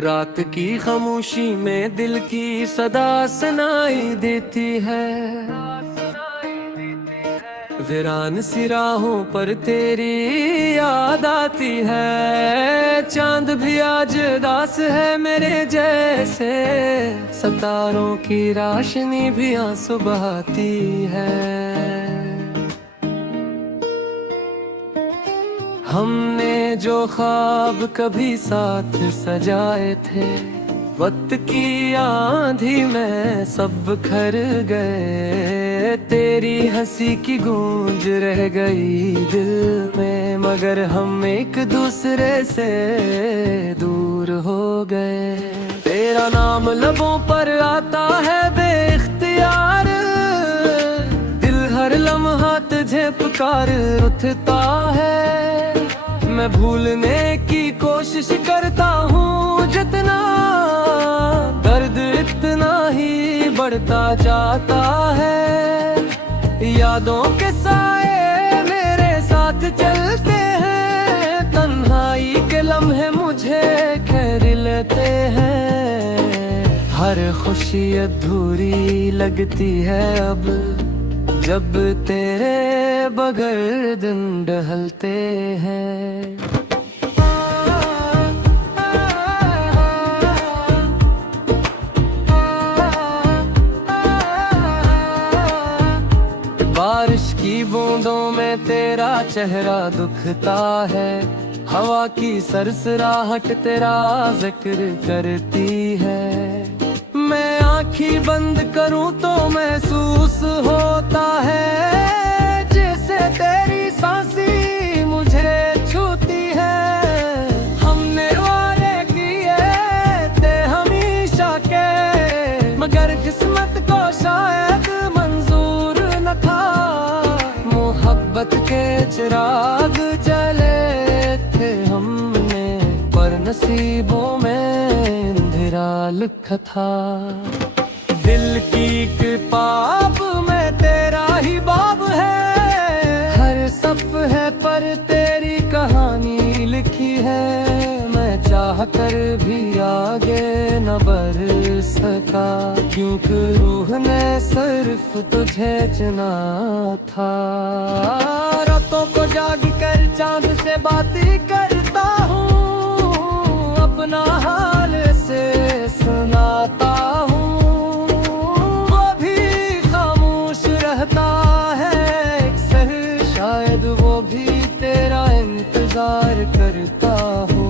रात की खामोशी में दिल की सदा सुनाई देती है। वीरान सी राहों पर तेरी याद आती है। चांद भी आज उदास है मेरे जैसे, सितारों की रोशनी भी आंसू बहाती है। हमने जो ख्वाब कभी साथ सजाए थे, वक्त की आंधी में सब बिखर गए। तेरी हंसी की गूंज रह गई दिल में, मगर हम एक दूसरे से दूर हो गए। तेरा नाम लबों पर आता है बेख्तियार, दिल हर लम्हा तुझे पुकार उठता है। मैं भूलने की कोशिश करता हूँ जितना, दर्द इतना ही बढ़ता जाता है। यादों के साए मेरे साथ चलते हैं, तन्हाई के लम्हे मुझे घेर लेते हैं। हर खुशी अधूरी लगती है अब, जब तेरे बगैर दिन ढलते हैं। बारिश की बूंदों में तेरा चेहरा दुखता है, हवा की सरसराहट तेरा जिक्र करती है। मैं आँखें बंद करूं तो महसूस होता है, जैसे तेरी सांसें मुझे छूती है। हमने वाले किए थे हमेशा के, मगर किस्मत को शायद मंजूर न था। मोहब्बत के चिराग जले थे हमने, पर नसीबों में अंधेरा लिखा था। दिल की किताब में तेरा ही बाब है, हर सफ़े पर तेरी कहानी लिखी है। मैं चाह कर भी आगे न बढ़ सका, क्योंकि रूह ने सिर्फ तुझे चुना था। रातों को जाग कर चांद से बातें करता हूँ, अपना हाल से सुनाता हूँ। वो भी खामोश रहता है अक्सर, शायद वो भी तेरा इंतजार करता हो।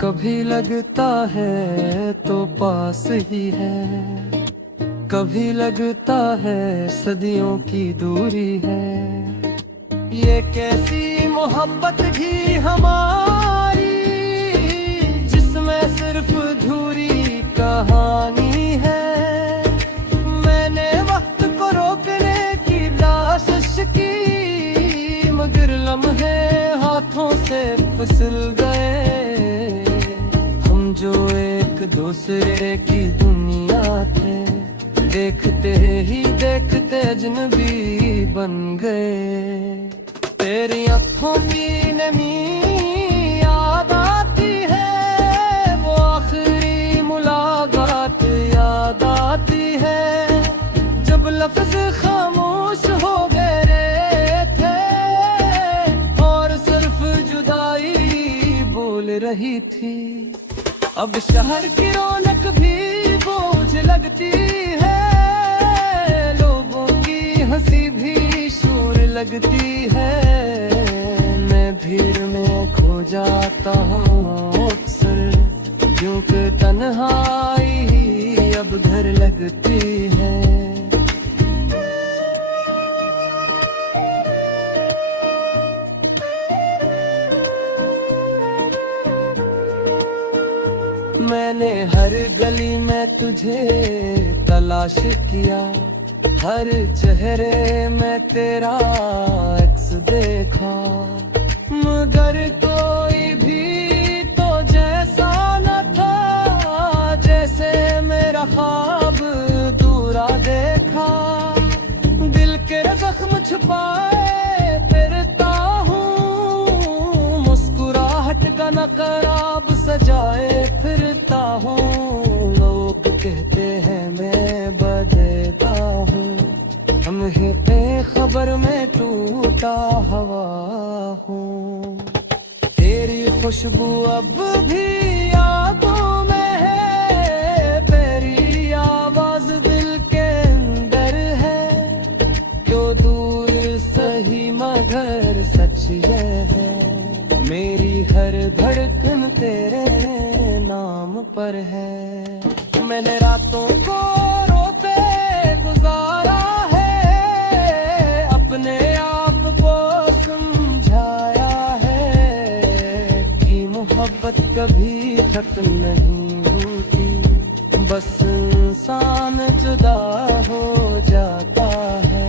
कभी लगता है तो पास ही है, कभी लगता है सदियों की दूरी है। ये कैसी मोहब्बत भी हमारी, जिसमें सिर्फ अधूरी कहानी है। मैंने वक्त को रोकने की कोशिश की, मगर लम्हे हाथों से फिसल गए। हम जो एक दूसरे की दुनिया थे, देखते ही देखते अजनबी बन गए। तेरी आँखों की नमी याद आती है, वो आखिरी मुलाकात याद आती है, जब लफ्ज खामोश हो गए थे और सिर्फ जुदाई बोल रही थी। अब शहर की रौनक भी बोझ लगती है, लोगों की हंसी भी शोर लगती है। मैं भीड़ में खो जाता हूँ अक्सर, क्योंकि तन्हाई अब घर लगती है। मैंने हर गली में तुझे तलाश किया, हर चेहरे में तेरा अक्स देखा, मगर कोई भी तो जैसा न था, जैसे मेरा ख्वाब दूरा देखा। दिल के जख्म छुपाए फिरता हूँ, मुस्कुराहट का नकाब सजाए फिरता हूँ। लोग कहते हैं मैं बदलता हूँ, हम है बेखबर में टूटा हवा हूँ। तेरी खुशबू अब भी यादों में है, तेरी आवाज दिल के अंदर है। क्यों दूर सही मगर सच ये है, मेरी हर धड़कन तेरे नाम पर है। मैंने रातों को रोते गुजारा है, अपने आप को समझाया है कि मोहब्बत कभी खत्म नहीं होती, बस इंसान जुदा हो जाता है।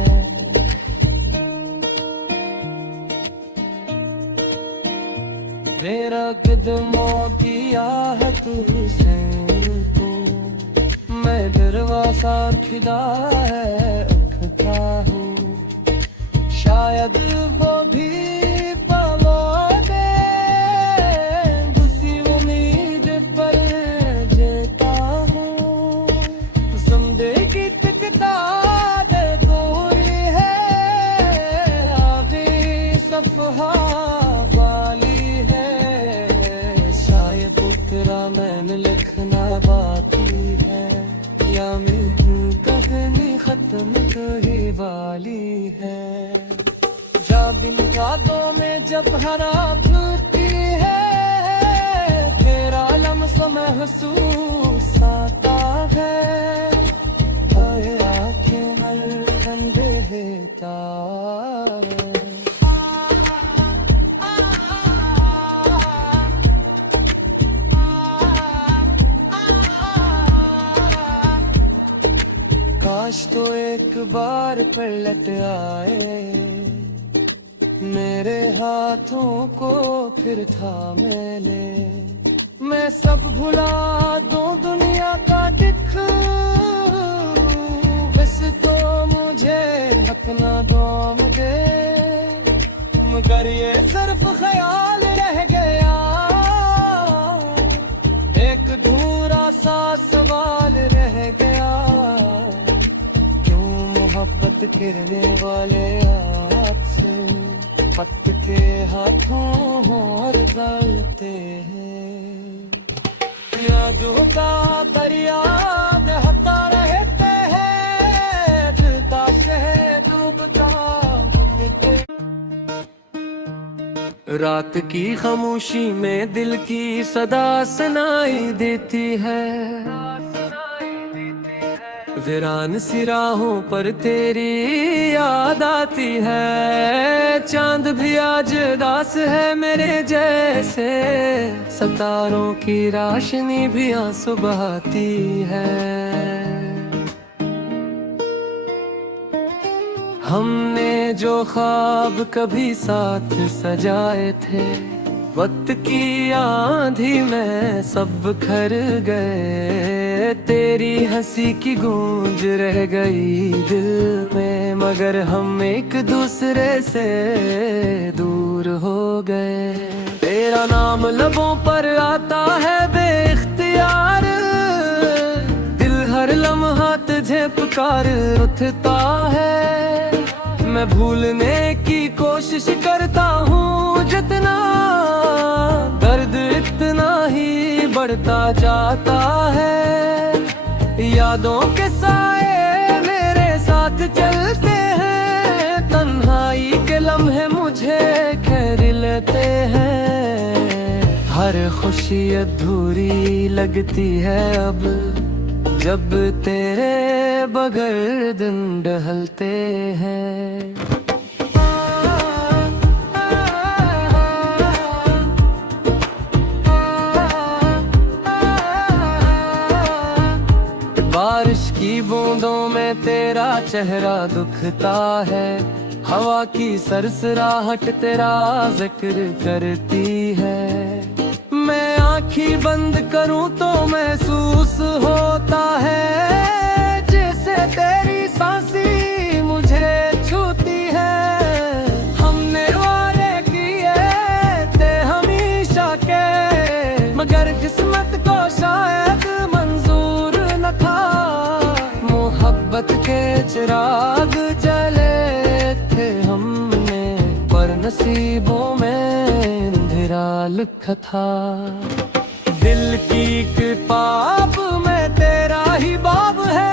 मेरा कदमों की आहट से तू, मैं दरवाजा खुदा है रखता हूँ। शायद वो भी पलों में उसी उम्मीद पर जीता हूँ। संदे की तकदार दूरी है, आगे सफहा मैंने लिखना बाकी है, या मेरी कहानी खत्म तो ही वाली है। जा दिल रातों में जब हरा खुलती है, तेरा लम्हा महसूस आता है। आए आँखें मलकन बहता काश तो एक बार पलट आए, मेरे हाथों को फिर थामे ले। मैं सब भुला दूं दुनिया का दिख, वैसे तो मुझे अपना दोम दे, मगर ये सिर्फ ख्याल रह गया। एक अधूरा सा सवाल रह गया, मोहब्बत गिरने वाले हाथ से पट के हाथों और गलते हैं। यादों का दरिया बहता रहते हैं, डूबता से डूबता डूबते। रात की खामोशी में दिल की सदा सुनाई देती है, वीरान सी राहों पर तेरी याद आती है। चांद भी आज उदास है मेरे जैसे, सितारों की रोशनी भी आंसू बहाती है। हमने जो ख्वाब कभी साथ सजाए थे, वक्त की आंधी में सब खर गए। तेरी हंसी की गूंज रह गई दिल में, मगर हम एक दूसरे से दूर हो गए। तेरा नाम लबों पर आता है बेख्तियार, दिल हर लम्हा तुझे पुकार उठता है। मैं भूलने की कोशिश करता हूँ जितना, दर्द इतना ही बढ़ता जाता है। यादों के साए मेरे साथ चलते हैं, तन्हाई के लम्हे मुझे घेर लेते हैं। हर खुशी अधूरी लगती है अब, जब तेरे बगैर दिन ढलते हैं। बारिश की बूंदों में तेरा चेहरा दुखता है, हवा की सरसराहट तेरा जिक्र करती है। मैं आँखें बंद करूं तो महसूस होता है, जैसे तेरी सांसें मुझे छूती है। हमने वारे किए थे हमेशा के, मगर पर नसीबों में अंधेरा लिखा था। दिल की किताब में तेरा ही बाब है,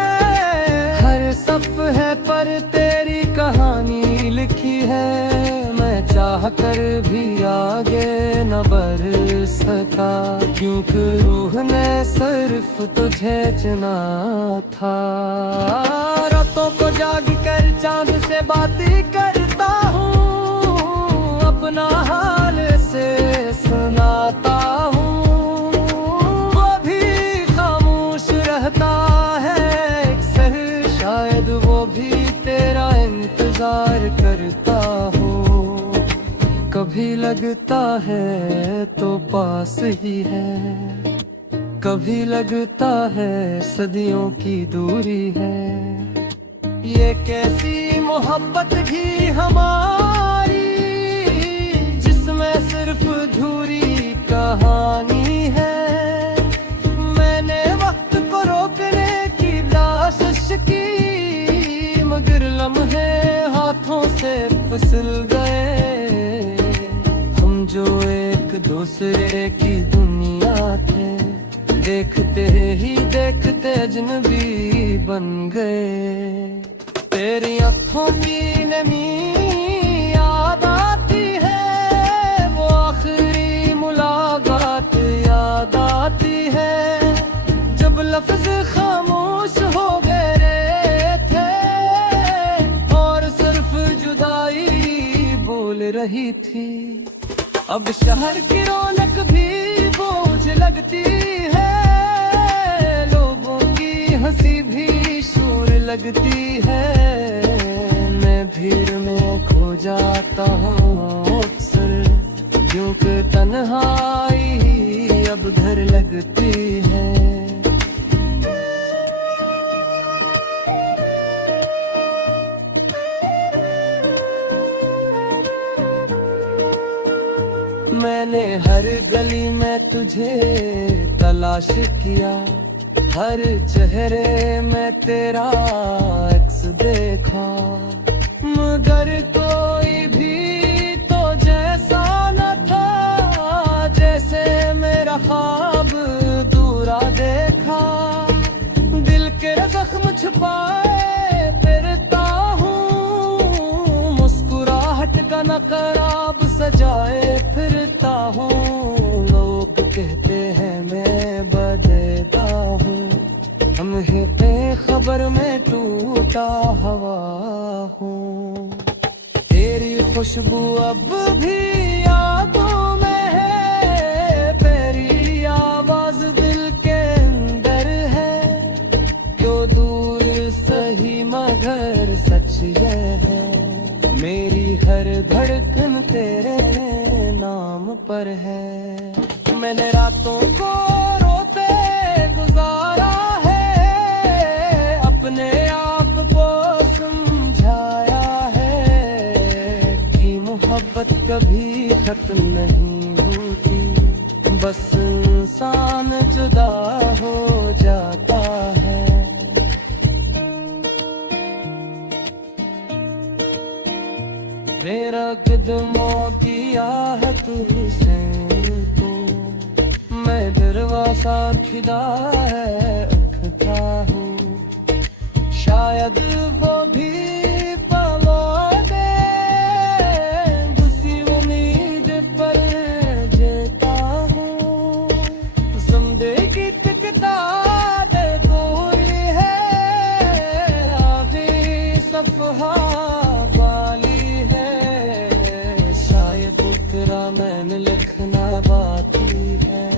हर सफ है पर तेरी कहानी लिखी है। मैं चाह कर भी आगे न बढ़ सका, क्योंकि रूह ने सिर्फ तुझे चुना था। रातों को जाग कर चांद से बातें करता हूँ, अपना हाल से सुनाता हूँ। वो भी खामोश रहता है अक्सर, शायद वो भी तेरा इंतजार करता हो। कभी लगता है तो पास ही है, कभी लगता है सदियों की दूरी है। ये कैसी मोहब्बत भी हमारी, जिसमें सिर्फ अधूरी कहानी है। मैंने वक्त को रोकने की कोशिश की, मगर लम्हे हाथों से फिसल गए। हम जो एक दूसरे की दुनिया थे, देखते ही देखते अजनबी बन गए। तेरी आँखों की नमी याद आती है, वो आखिरी मुलाकात याद आती है, जब लफ्ज खामोश हो गए थे और सिर्फ जुदाई बोल रही थी। अब शहर की रौनक भी बोझ लगती है, लोगों की हंसी भी शोर लगती है। मैं भीड़ में खो जाता हूँ अक्सर, क्योंकि तन्हाई अब घर लगती है। मैंने हर गली में तुझे तलाश किया, हर चेहरे में तेरा अक्स देखा, मगर कोई भी तो जैसा न था, जैसे मेरा ख्वाब दूरा देखा। दिल के जख्म छुपाए फिरता हूँ, मुस्कुराहट का नकाब सजाए फिरता हूँ। लोग कहते हैं मैं बदलता हूँ, हम है बेखबर में टूटा हवा हूँ। तेरी खुशबू अब भी यादों में है, तेरी आवाज दिल के अंदर है। क्यों दूर सही मगर सच ये है, मेरी हर धड़कन तेरे नाम पर है। मैंने रातों को रोते गुजारा है, अपने आप को समझाया है कि मोहब्बत कभी खत्म नहीं होती, बस इंसान जुदा हो जाता है। मेरा कदमों की आहट से तो मैं दरवाजा खुदा है रखता हूँ, शायद वो भी पवा दे उसी उम्मीद पर जीता हूँ। समझे की टिकता दे दूरी है, आगे सफहा मैंने लिखना बाकी है,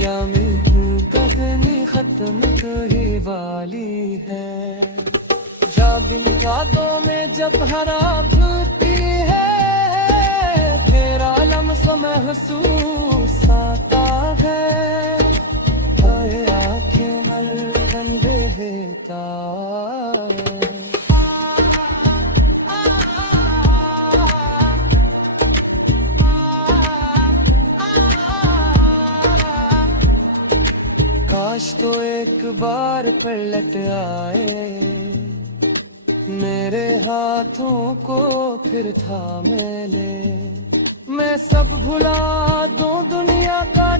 या मेरी कहानी खत्म तो ही वाली है। जब दिन रातों में जब हरा खुलती है, तेरा लम्स महसूस आता है। आँखें मलबन बहता काश तो एक बार पलट आए, मेरे हाथों को फिर थामे ले, मैं सब भुला दूं दुनिया का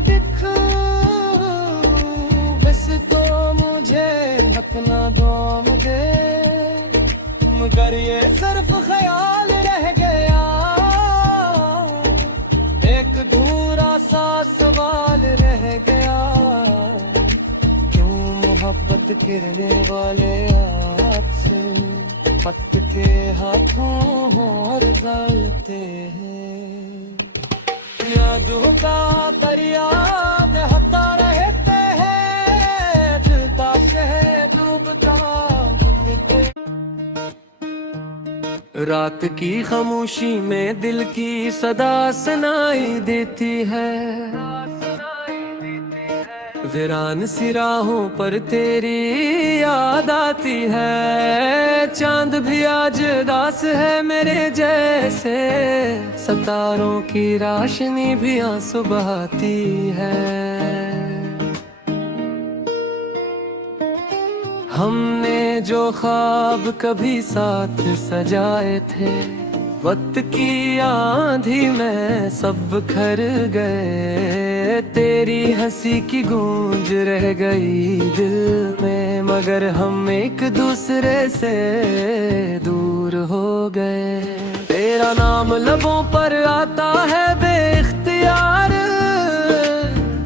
वैसे तो मुझे अपना दोम दे, मगर ये सिर्फ ख्याल रह गया, एक अधूरा सा सवाल रह गया, क्यों मोहब्बत गिरने वाले आपसे पत्त के हाथों और गलते हैं, यादों का दरिया बहता रहते हैं, चलता शहर डूबता डूबते। रात की खामोशी में दिल की सदा सुनाई देती है, वीरान सी राहों पर तेरी याद आती है, चांद भी आज उदास है मेरे जैसे, सितारों की रोशनी भी आंसू बहाती है। हमने जो ख्वाब कभी साथ सजाए थे, वक्त की आंधी में सब बिखर गए, तेरी हंसी की गूंज रह गई दिल में, मगर हम एक दूसरे से दूर हो गए। तेरा नाम लबों पर आता है बेख्तियार,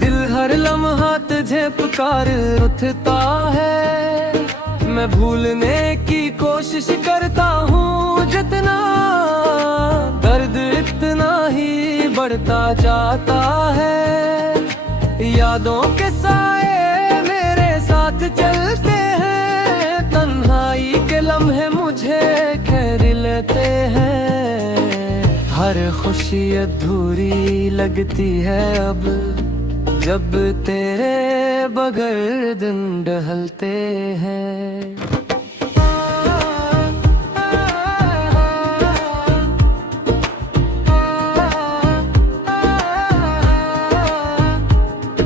दिल हर लम्हा तुझे पुकार उठता है, मैं भूलने की कोशिश करता हूँ जितना, दर्द इतना ही बढ़ता जाता है, यादों के साए मेरे साथ चलते हैं, तन्हाई के लम्हे मुझे घेर लेते हैं, हर खुशी अधूरी लगती है अब, जब तेरे बगैर दिन ढलते हैं।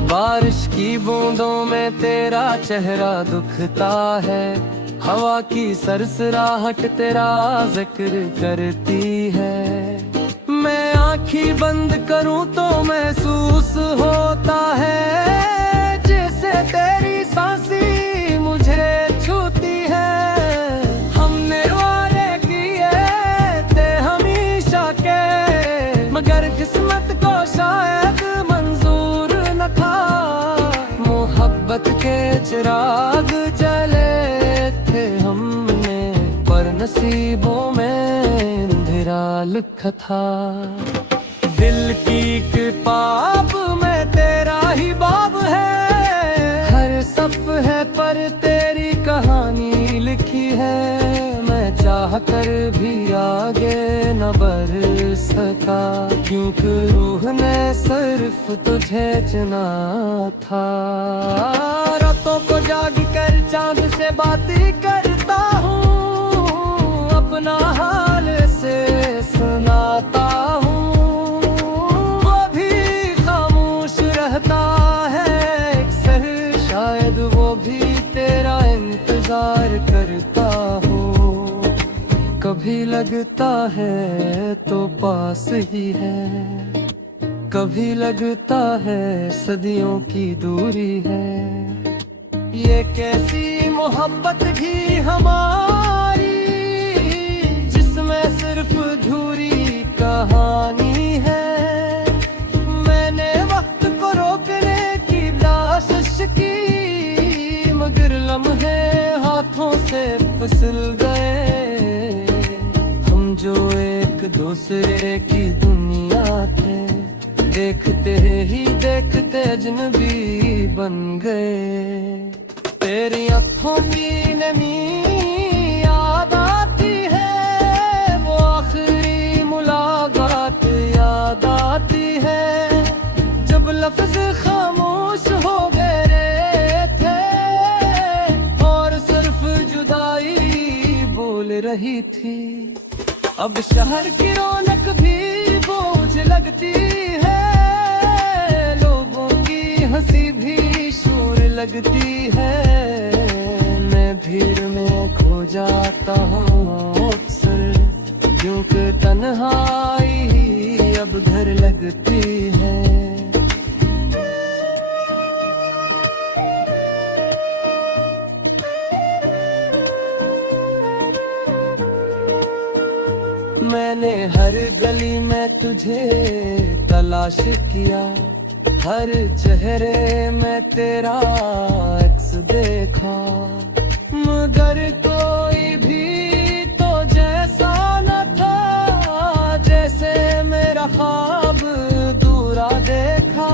बारिश की बूंदों में तेरा चेहरा दुखता है, हवा की सरसराहट तेरा जिक्र करती है, मैं आँखें बंद करूं तो महसूस होता है, जैसे तेरी सांसें मुझे छूती है, हमने वारे किए थे हमेशा के, मगर किस्मत को शायद मंजूर न था, मोहब्बत के चिराग जले थे हमने, पर नसीबों में अंधेरा लिखा था, दिल की किताब में तेरा ही बाब है, हर सफ़े पर तेरी कहानी लिखी है, मैं चाह कर भी आगे न बढ़ सका, क्योंकि रूह ने सिर्फ तुझे चुना था, रातों को जाग कर चांद से बातें करता हूँ, अपना हाल से सुनाता हूँ, वो भी खामोश रहता है अक्सर, शायद वो भी तेरा इंतजार करता हो, कभी लगता है तो पास ही है, कभी लगता है सदियों की दूरी है, ये कैसी मोहब्बत भी हमारी, जिसमें सिर्फ अधूरी कहानी है, मैंने वक्त को रोकने की कोशिश की, मगर लम्हे हाथों से फिसल गए, हम जो एक दूसरे की दुनिया थे, देखते ही देखते अजनबी बन गए, तेरी आँखों की नमी याद आती है, वो आखिरी मुलाकात याद आती है, जब लफ्ज खामोश हो गए थे, और सिर्फ जुदाई बोल रही थी, अब शहर की रौनक भी बोझ लगती है, लोगों की हंसी भी शोर लगती है, मैं भीड़ में खो जाता हूँ अक्सर, क्योंकि तन्हाई ही अब घर लगती है। मैंने हर गली में तुझे तलाश किया, हर चेहरे में तेरा एक्स देखा, मगर कोई भी तो जैसा न था जैसे मेरा ख्वाब दूरा देखा।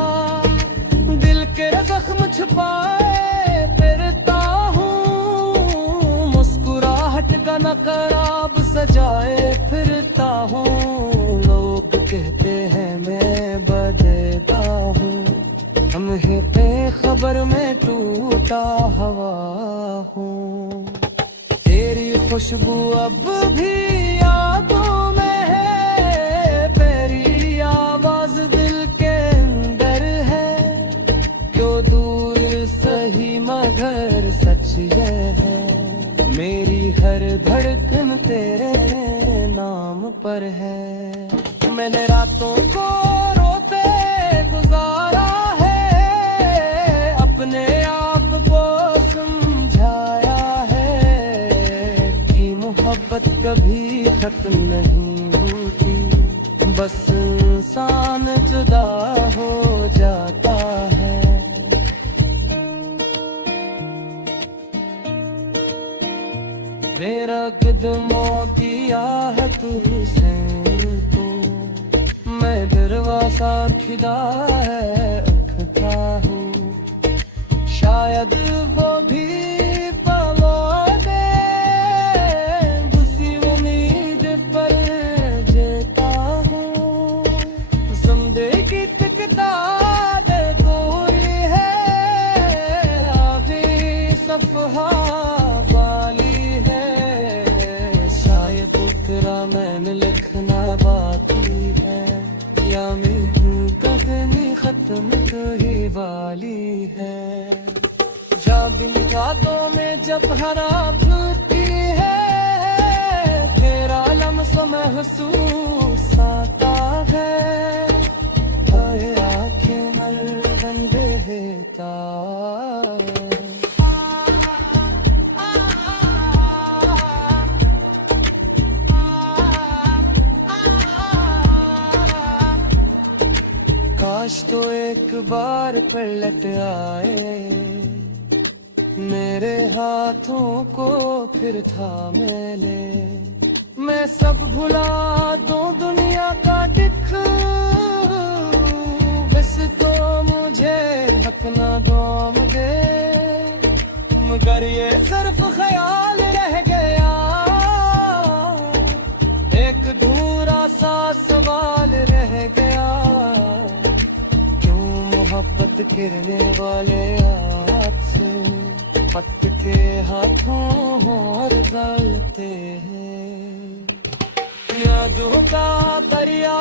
दिल के जख्म छुपाए फिरता हूँ, मुस्कुराहट का नकाब सजाए फिरता हूँ। लोग कहते हैं मैं बदलता हूँ, हम हैं बेखबर में टूटा हवा हूँ। तेरी खुशबू अब भी यादों में है, तेरी आवाज दिल के अंदर है। क्यों दूर सही मगर सच ये है, मेरी हर धड़कन तेरे नाम पर है। मैंने रातों को रोते गुजारा है, अपने आप को समझाया है कि मोहब्बत कभी खत्म नहीं होती, बस इंसान जुदा हो जाता है। मेरा कदमों की आहट से तू, मैं दरवाजा खुदा है रखता हूँ। शायद वो भी पवा दे, उसी उम्मीद पर जीता हूँ। जिंदगी तकदार गोरी है, आगे सफहा मैंने लिखना बाकी है, या मेरी कहानी खत्म तो ही वाली है। जागिन रातों में जब हरा खुलती है, तेरा लम्स महसूस आता है। आँखें मलबन बहता काश तो एक बार पलट आए, मेरे हाथों को फिर थामे ले। मैं सब भुला दूं दुनिया का दिख, बस तो मुझे अपना गम दे। मगर ये सिर्फ ख्याल रह गया, एक अधूरा सा सवाल रह गया। मोहब्बत गिरने वाले हाथ से पत्त के हाथों और गलते हैं। यादों का दरिया